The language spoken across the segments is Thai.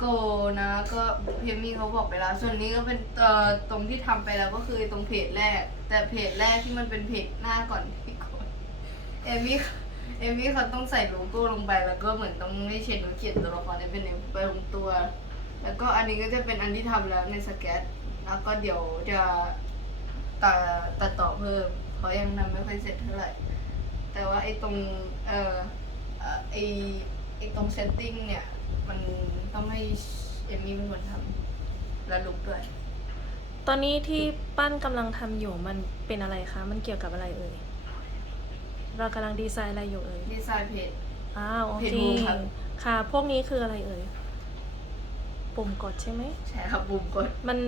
โกนะ ก็เพมมี่เขาบอกไปแล้ว ส่วนนี้ก็เป็นเอ่อตรงที่ทำไปแล้วก็คือตรงเพจแรก แต่เพจแรกที่มันเป็นเพจหน้าก่อนที่กดเอมี่เอมี่เขาต้องใส่โลโก้ลงไปแล้วก็เหมือนต้องให้เชนเขาเขียนตัวละครเนี่ยเป็นไปลงตัว แล้วก็อันนี้ก็จะเป็นอันที่ทำแล้วในสเก็ตแล้วก็เดี๋ยวจะตัดตัดต่อเพิ่มเพราะยังทำไม่ค่อยเสร็จเท่าไหร่ แต่ว่าไอ้ตรงเอ่อเอ่อไอ้ ไอ้ตรงเซตติ้งเนี่ย มันต้องให้เอมมี่เป็นคนทำและลุกด้วย ตอนนี้ที่ปั้นกำลังทำอยู่มันเป็นอะไรคะ มันเกี่ยวกับอะไรเอ่ย เรากำลังดีไซน์อะไรอยู่เอ่ย ดีไซน์เพจ อ้าวโอเพจเคบูมครับ ค่ะ พวกนี้คืออะไรเอ่ย ปุ่มกดใช่ไหมใช่ครับปุ่มกด มัน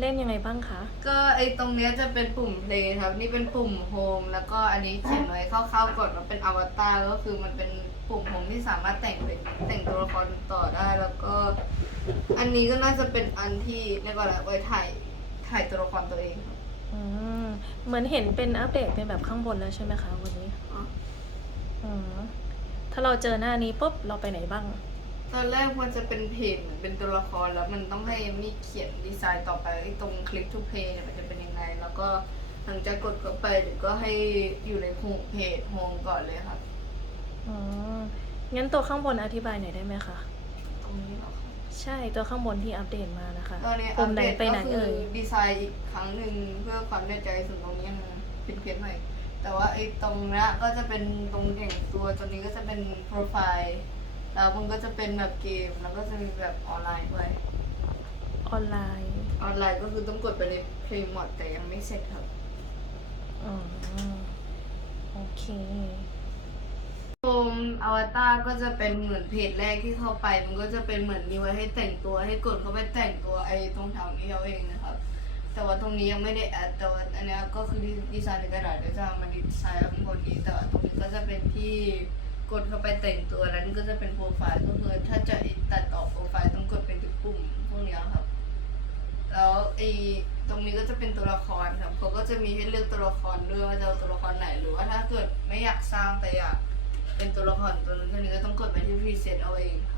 เล่นยังไงบ้างคะ ก็ไอ้ตรงเนี้ยจะเป็นปุ่ม play ครับ นี่เป็นปุ่ม home แล้วก็อันนี้เขียนไว้คร่าวๆก่อนว่าเป็นอวตารก็คือมันเป็นปุ่ม home ที่สามารถแต่งเป็นแต่งตัวละครต่อได้ แล้วก็ อันนี้ก็น่าจะเป็นอันที่เรียกว่าอะไรไว้ถ่ายถ่ายตัวละครตัวเองครับอืมเหมือนเห็นเป็นอัปเดตเป็นแบบข้างบนแล้วใช่ไหมคะวันนี้อ๋ออืมถ้าเราเจอหน้านี้ปุ๊บเราไปไหนบ้าง ตอนแรกมันจะเป็นเพจเหมือนเป็นตัวละครแล้วมันต้องให้เอมมี่เขียนดีไซน์ต่อไปไอ้ตรงคลิกทูเพย์เนี่ยมันจะเป็นยังไง แล้วก็หลังจากกดเข้าไปเดี๋ยวก็ให้อยู่ในเพจโฮมก่อนเลยครับ อืม งั้นตัวข้างบนอธิบายหน่อยได้ไหมคะ ตรงนี้เหรอคะใช่ตัวข้างบนที่อัปเดตมานะคะตอนนี้ปุ่อัมปไหนเดตไปไหนก็คืเอ่อยดีไซน์อีกครั้งหนึ่งเพื่อความแน่ใจส่วนตรงนี้มันเป็นเพี้ยนหน่อยแต่ว่าไอ้ตรงเนี้ยก็จะเป็นตรงแต่งตัวตรงนี้ก็จะเป็นโปรไฟล์แล้วมันก็จะเป็นแบบเกมแล้วก็จะมีแบบออนไลน์ด้วยออนไลน์ออนไลน์ก็คือต้องกดไปในเพลย์มอดแต่ยังไม่เสร็จครับ อืมโอเค โฮมอวตารก็จะเป็นเหมือนเพจแรกที่เข้าไป มันก็จะเป็นเหมือนมีไว้ให้แต่งตัวให้กดเข้าไปแต่งตัวไอ้ตรงแถวนี้เอาเองนะครับ แต่ว่าตรงนี้ยังไม่ได้แอดแต่ว่าอันนี้ก็คือดีไซน์ในกระดาษเดี๋ยวจะมาดีไซน์ข้างบนนี้แต่ว่าตรงนี้ก็จะเป็นที่กดเข้าไปแต่งตัวแล้วนี่ก็จะเป็นโปรไฟล์ก็คือถ้าจะตัดต่อโปรไฟล์ต้องกดเป็นที่ปุ่มพวกนี้ครับ แล้วไอ้ตรงนี้ก็จะเป็นตัวละครครับเขาก็จะมีให้เลือกตัวละครด้วยว่าจะเอาตัวละครไหนหรือว่าถ้าเกิดไม่อยากสร้างแต่อยาก เป็นตัวละครตัวนั้นตัวนี้ก็ต้องกดไปที่พรีเซตเอาเองค่ะ